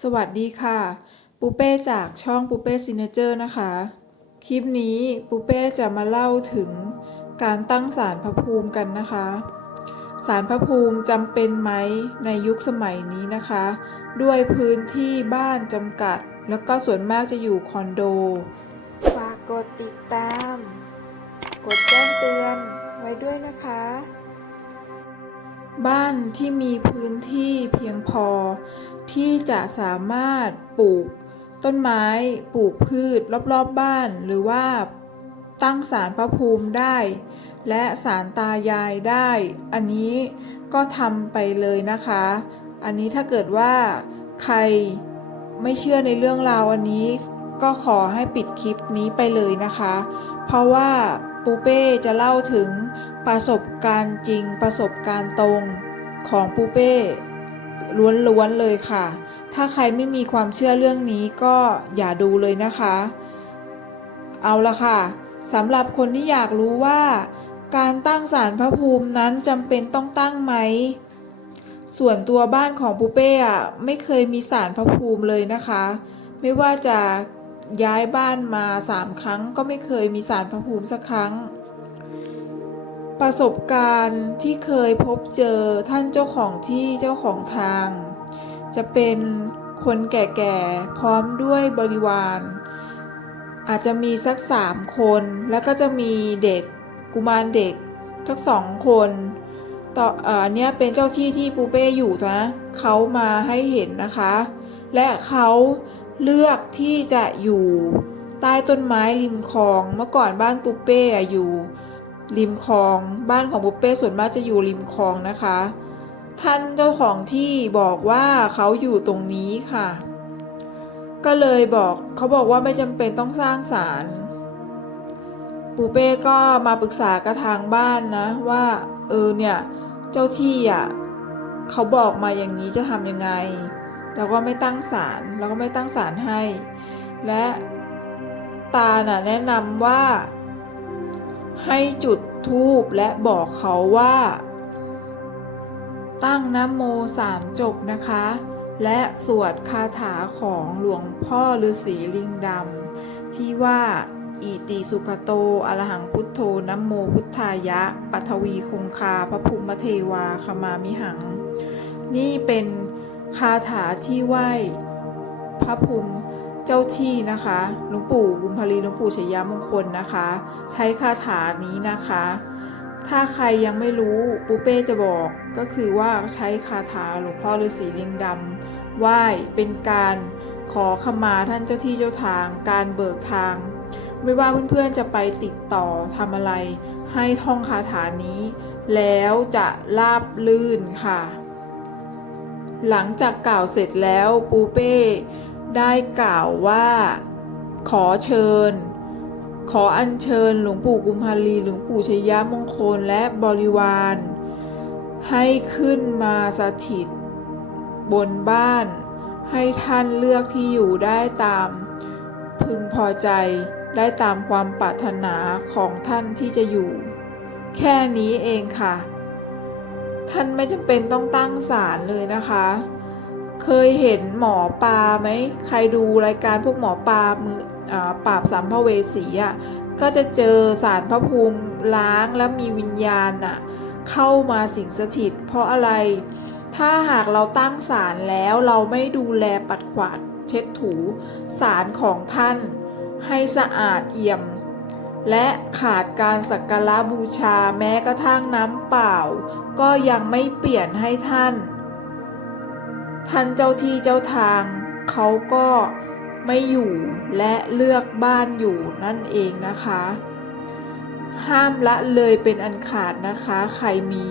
สวัสดีค่ะ ปูเป้จากช่องปูเป้ซิเนเจอร์นะคะ คลิปนี้ปูเป้จะมาเล่าถึงการตั้งศาลพระภูมิกันนะคะศาลพระภูมิจำเป็นไหมในยุคสมัยนี้นะคะ ด้วยพื้นที่บ้านจำกัด แล้วก็ส่วนมากจะอยู่คอนโด ฝากกดติดตาม กดแจ้งเตือนไว้ด้วยนะคะบ้านที่มีพื้นที่เพียงพอ ที่จะสามารถปลูกต้นไม้ ปลูกพืชรอบๆบบ้าน หรือว่าตั้งศาลพระภูมิได้ และศาลตายายได้ อันนี้ก็ทำไปเลยนะคะ อันนี้ถ้าเกิดว่าใครไม่เชื่อในเรื่องราวอันนี้ ก็ขอให้ปิดคลิปนี้ไปเลยนะคะ เพราะว่าปูเป้จะเล่าถึงประสบการณ์จริงประสบการณ์ตรงของปูเป้ ล้วนๆเลยค่ะ ถ้าใครไม่มีความเชื่อเรื่องนี้ก็อย่าดูเลยนะคะ เอาละค่ะสำหรับคนที่อยากรู้ว่า การตั้งศาลพระภูมินั้นจำเป็นต้องตั้งไหม ส่วนตัวบ้านของปูเป้อะไม่เคยมีศาลพระภูมิเลยนะคะ ไม่ว่าจะย้ายบ้านมาสามครั้งก็ไม่เคยมีศาลพระภูมิสักครั้ง ประสบการณ์ที่เคยพบเจอท่านเจ้าของที่เจ้าของทาง จะเป็นคนแก่ๆ พร้อมด้วยบริวาร อาจจะมีสักสามคนแล้วก็จะมีเด็กกุมารเด็กทั้งสองคนต่อเอ่อเนี่ยเป็นเจ้าที่ที่ปูเป้อยู่นะเขามาให้เห็นนะคะ และเขาเลือกที่จะอยู่ใต้ต้นไม้ริมคลองเมื่อก่อนบ้านปูเป้อยู่ ริมคลอง บ้านของบุฟเป้ส่วนมากจะอยู่ริมคลองนะคะ ท่านเจ้าของที่บอกว่าเขาอยู่ตรงนี้ค่ะ ก็เลยบอกเขาบอกว่าไม่จำเป็นต้องสร้างศาลปูเป้ก็มาปรึกษากับทางบ้านนะ ว่าเออเนี่ยเจ้าที่อะเขาบอกมาอย่างนี้จะทำยังไงเราก็ไม่ตั้งศาลเราก็ไม่ตั้งศาลให้ และตาน่ะแนะนำว่า ให้จุดธูปและบอกเขาว่า ตั้งนโมสามจบนะคะ และสวดคาถาของหลวงพ่อฤาษีลิงดำที่ว่าอิติสุขโต อรหังพุทโธนะโมพุทธายะ ปัทวีคงคา พระภูมิเทวาขมามิหัง นี่เป็นคาถาที่ไหว้ พระภูมิ เจ้าที่นะคะหลวงปู่บุญพลีหลวงปู่ชยามงคลนะคะ ใช้คาถานี้นะคะ ถ้าใครยังไม่รู้ปูเป้จะบอกก็คือว่าใช้คาถาหลวงพ่อฤาษีลิงดำไหว้เป็นการขอขมาท่านเจ้าที่เจ้าทาง การเบิกทาง ไม่ว่าเพื่อนๆจะไปติดต่อทำอะไร ให้ท่องคาถานี้ แล้วจะราบลื่นค่ะ หลังจากกล่าวเสร็จแล้วปูเป้ ได้กล่าวว่า ขอเชิญ ขออัญเชิญหลวงปู่กุมภาลีหลวงปู่ชยมงคลและบริวาร ให้ขึ้นมาสถิต บนบ้าน ให้ท่านเลือกที่อยู่ได้ตาม พึงพอใจได้ตามความปรารถนาของท่านที่จะอยู่ แค่นี้เองค่ะ ท่านไม่จำเป็นต้องตั้งศาลเลยนะคะ เคยเห็นหมอปลาไหมใครดูรายการพวกหมอปลามืออปราบสัมภเวสีอะก็จะเจอสารพระภูมิล้างแล้วมีวิญญาณน่ะเข้ามาสิงสถิต เพราะอะไร ถ้าหากเราตั้งศาลแล้วเราไม่ดูแลปัดกวาดเช็ดถูศาลของท่านให้สะอาดเอี่ยม และขาดการสักการะบูชาแม้กระทั่งน้ำเปล่า ก็ยังไม่เปลี่ยนให้ท่าน ท่านเจ้าที่เจ้าทาง เขาก็ไม่อยู่และเลือกบ้านอยู่นั่นเองนะคะ ห้ามละเลยเป็นอันขาดนะคะ ใครมี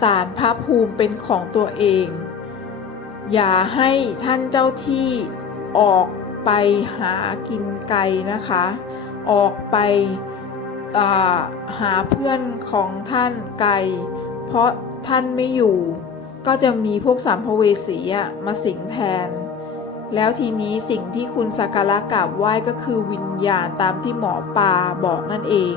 สารพระภูมิเป็นของตัวเอง อย่าให้ท่านเจ้าที่ออกไปหากินไกลนะคะ ออกไปาหาเพื่อนของท่านไกล เพราะท่านไม่อยู่ ก็จะมีพวกสามภเวสีมาสิงแทน แล้วทีนี้สิ่งที่คุณสักการะกราบไหว้ก็คือวิญญาณตามที่หมอปลาบอกนั่นเอง